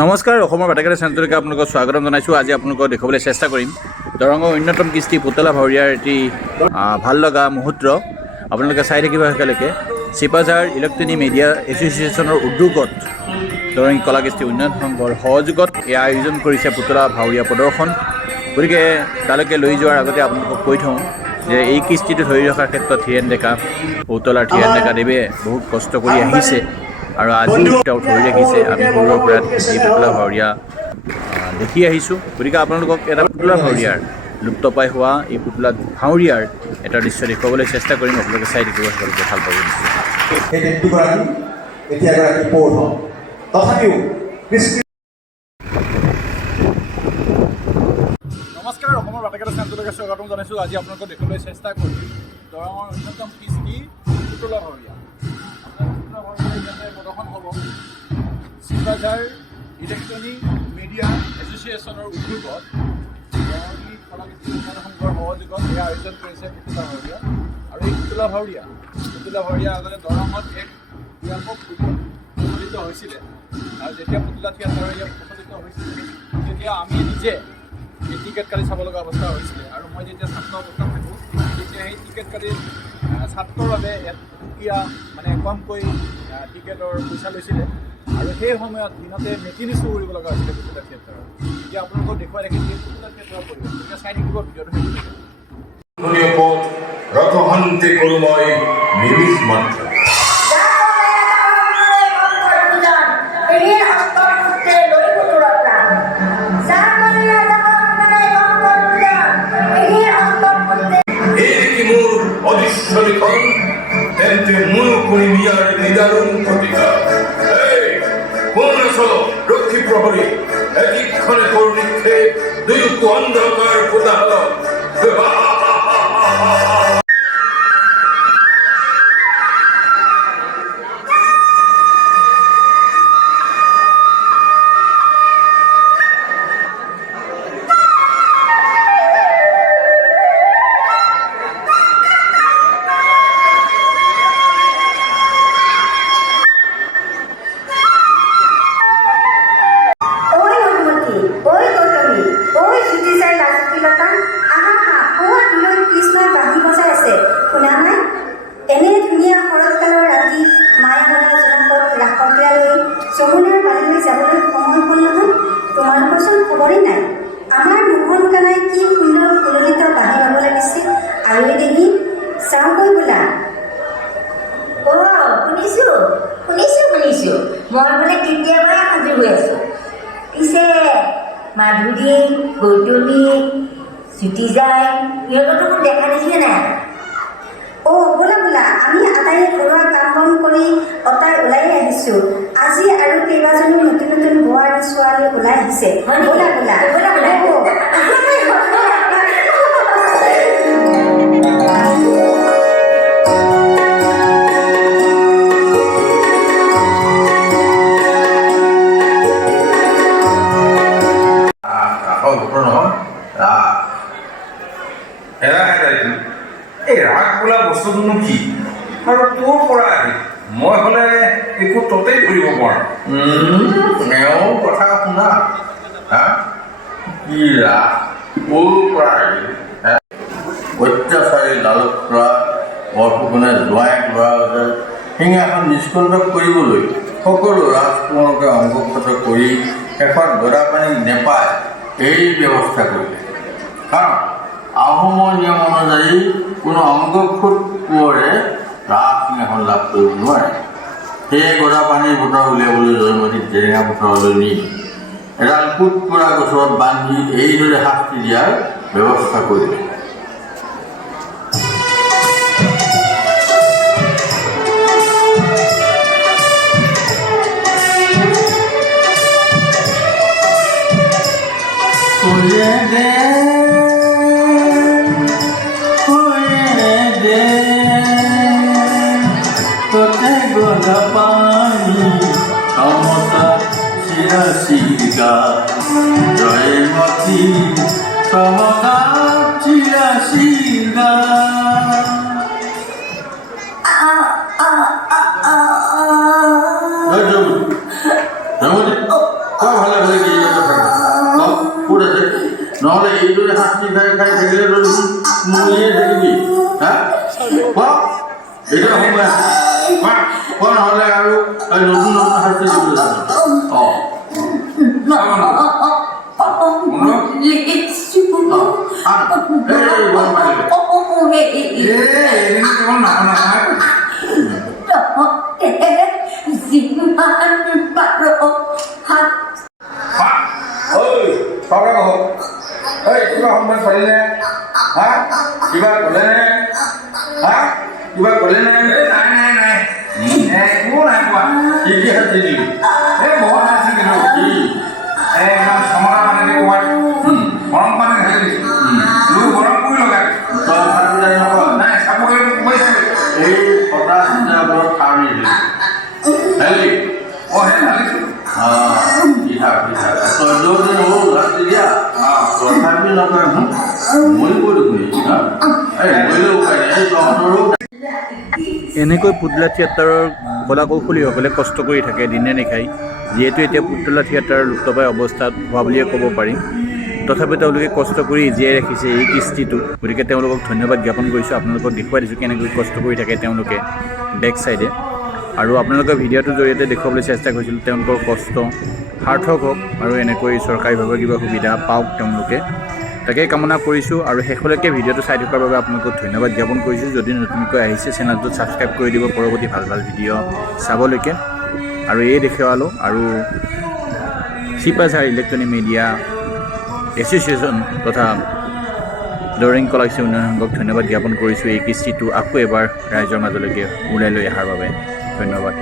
নমস্কাৰ, অসমৰ বাটাকেৰে চেণ্টাৰলৈকে আপোনালোকক স্বাগতম জনাইছোঁ। আজি আপোনালোকক দেখুৱাবলৈ চেষ্টা কৰিম দৰঙৰ অন্যতম কৃষ্টি পুতলা ভাৱৰীয়াৰ এটি ভাল লগা মুহূৰ্ত। আপোনালোকে চাই থাকিব একেলগে। চিপাঝাৰ ইলেক্ট্ৰনিক মিডিয়া এছ'চিয়েশ্যনৰ উদ্যোগত দৰং কলা কৃষ্টি উন্নয়ন সংঘৰ সহযোগত এই আয়োজন কৰিছে পুতলা ভাৱৰীয়া প্ৰদৰ্শন। গতিকে তালৈকে লৈ যোৱাৰ আগতে আপোনালোকক কৈ থওঁ যে এই কৃষ্টিটো ধৰি ৰখাৰ ক্ষেত্ৰত ধীৰেণ ডেকা পুতলাৰ ধীৰেণ ডেকাদেৱে বহুত কষ্ট কৰি আহিছে আৰু আজি তেওঁ ধৰি ৰাখিছে। আমি সৰুৰে পৰা এই পুতলা ভাৱৰীয়া দেখি আহিছোঁ। গতিকে আপোনালোকক এটা পুতলা ভাৱৰীয়াৰ লুপ্ত পাই হোৱা এই পুতলা ভাৱৰীয়াৰ এটা দৃশ্য দেখুৱাবলৈ চেষ্টা কৰিম। আপোনালোকে চাই থাকিব, সকলোকে ভাল পাব নিশ্চয়। নমস্কাৰ, অসমৰ বাটাকেৰে চেণ্টাৰলৈকে স্বাগতম জনাইছোঁ। আজি আপোনালোকক দেখুৱাবলৈ চেষ্টা কৰিম দৰঙৰ অন্যতম কৃষ্টি পুতলা ভাৱৰীয়া। ইয়াতে প্ৰদৰ্শন হ'ব চিপাঝাৰ ইলেক্ট্ৰনিক মিডিয়া এছ'চিয়েশ্যনৰ উদ্যোগত দৰং কলা কৃষ্টি উন্নয়ন সংঘৰ সহযোগত এই আয়োজন কৰিছে পুতলা ভাৱৰীয়া। আৰু এই পুতলা ভাৱৰীয়া আগতে দৰঙত এক ব্যাপক প্ৰচলিত হৈছিলে। আৰু যেতিয়া পুতলা থিয়েটাৰ ইয়াত প্ৰচলিত হৈছিলে তেতিয়া আমি নিজে এই টিকেট কাটি চাব লগা অৱস্থা হৈছিলে। আৰু মই যেতিয়া ছাত্ৰ অৱস্থাত থাকোঁ তেতিয়া সেই টিকেট কাটি ছাত্ৰৰ বাবে সুকীয়া কমকৈ টিকেটৰ পইচা লৈছিলে। আৰু সেই সময়ত দিনতে মেটিনি চুৰ কৰিব লগা হৈছিলে পুতলা থিয়েটাৰৰ। এতিয়া আপোনালোকক দেখুৱাই ৰাখিছে এই পুতলা থিয়েটাৰৰ পৰিৱেশ। এতিয়া চাই থাকিব ভিডিঅ'টো। ৰক্ষী প্ৰহৰী একীক্ষণে কৰুণিক্ষে দুই অন্ধকাৰ পোতা হল। যমুনাৰ বাৰীলৈ যাবলৈ সময় হ'ল নহয়, তোমালোকৰ চোন খবৰেই নাই। আমাৰ মোহন কানাই কি সুন্দৰ সুললিত বাঁহী গাব লাগিছে। আৰু দেখি চাওঁগৈ বোলা। শুনিছোঁ। মই বোলে কেতিয়াবাই সাজু হৈ আছোঁ। পিছে মাধুৰী, গৌতমী, চুটিজাই সিহঁততো মোক দেখা দেখিলে নাই? বোলা আমি আটাইয়ে ঘৰুৱা কাম বন কৰি অতাই ওলাই আহিছোঁ। আজি আৰু কেইবাজনো নতুন নতুন বোৱাৰী ছোৱালী ওলাই আহিছে। বোলা এই ৰাগ বোলা বস্তুটোনো কি আৰু তোৰ পৰা আহি মই হ'লে একো ততেই ধৰিব পৰা এওঁ কথা শুনা। কি ৰাগ ক'ৰ পৰা আহিল? অত্যাচাৰী লালক কৰা বৰফুকনে জোঁৱাই ল'ৰা সিংহাসন নিষ্কণ্টক কৰিবলৈ সকলো ৰাজকুমাৰকে অংগক্ষত কৰি শেষত গদাপানীক নেপায় এই ব্যৱস্থা কৰিলে। কাৰণ আহোমৰ নিয়ম অনুযায়ী কোনো অংগক্ষুত কোঁৱৰে ৰাজ সিংহাসন লাভ কৰিব নোৱাৰে। সেয়ে গদাপানীৰ বতৰ উলিয়াবলৈ জয়মতীক জেৰেঙা পথাৰলৈ নি এডাল পোত পৰা গছত বান্ধি এইদৰে শাস্তি দিয়াৰ ব্যৱস্থা কৰিলে। জয়মতী সমতা চিৰা চিৰা খাই থাকিলে মৰিয়ে থাকিবি হা এইটো সময় কোৱা নহ'লে আৰু নতুন নতুন শাস্তি দিবলৈ জানো কিবা সময় পাৰিলে হা কিবা ক'লেনে হা কিবা ক'লেনে নাই নাই নাই একো নাই কোৱা কি কি শাস্তি দিলি বহুত শাস্তি দিলোঁ কি একদম চমৰা পানী কোৱাই গৰম পানী ঢালি দিছোঁ গৰম কৰি লগাই নাই চাবলৈ কৈছোঁ এই ফটা চিন্তাৰ ওপৰত সাৰ নিদিলি ঢালি অঁ সেই ঢালিছোঁ এনেকৈ পুতলা থিয়েটাৰৰ কলা কৌশলীসকলে কষ্ট কৰি থাকে দিনে নিশাই যিহেতু এতিয়া পুতলা থিয়েটাৰ লুপ্তপ্ৰায় অৱস্থাত হোৱা বুলিয়ে ক'ব পাৰি তথাপিও তেওঁলোকে কষ্ট কৰি জীয়াই ৰাখিছে এই কৃষ্টিটো গতিকে তেওঁলোকক ধন্যবাদ জ্ঞাপন কৰিছোঁ আপোনালোকক দেখুৱাই দিছোঁ কেনেকৈ কষ্ট কৰি থাকে তেওঁলোকে বেক চাইডে আৰু আপোনালোকৰ ভিডিঅ'টোৰ জৰিয়তে দেখুৱাবলৈ চেষ্টা কৰিছিলোঁ তেওঁলোকৰ কষ্ট সাৰ্থক হওক আৰু এনেকৈ চৰকাৰীভাৱে কিবা সুবিধা পাওক তেওঁলোকে তাকে কামনা কৰিছোঁ আৰু শেষলৈকে ভিডিঅ'টো চাই থকাৰ বাবে আপোনালোকক ধন্যবাদ জ্ঞাপন কৰিছোঁ যদি নতুনকৈ আহিছে চেনেলটো ছাবস্ক্ৰাইব কৰি দিব পৰৱৰ্তী ভাল ভাল ভিডিঅ' চাবলৈকে আৰু এই দেখুৱালোঁ আৰু চিপাঝাৰ ইলেক্ট্ৰনিক মিডিয়া এছ'চিয়েশ্যন তথা দৰং কলা উন্নয়ন সংঘক ধন্যবাদ জ্ঞাপন কৰিছোঁ এই কৃষ্টিটো আকৌ এবাৰ ৰাইজৰ মাজলৈকে ওলাই লৈ অহাৰ বাবে ধন্যবাদ।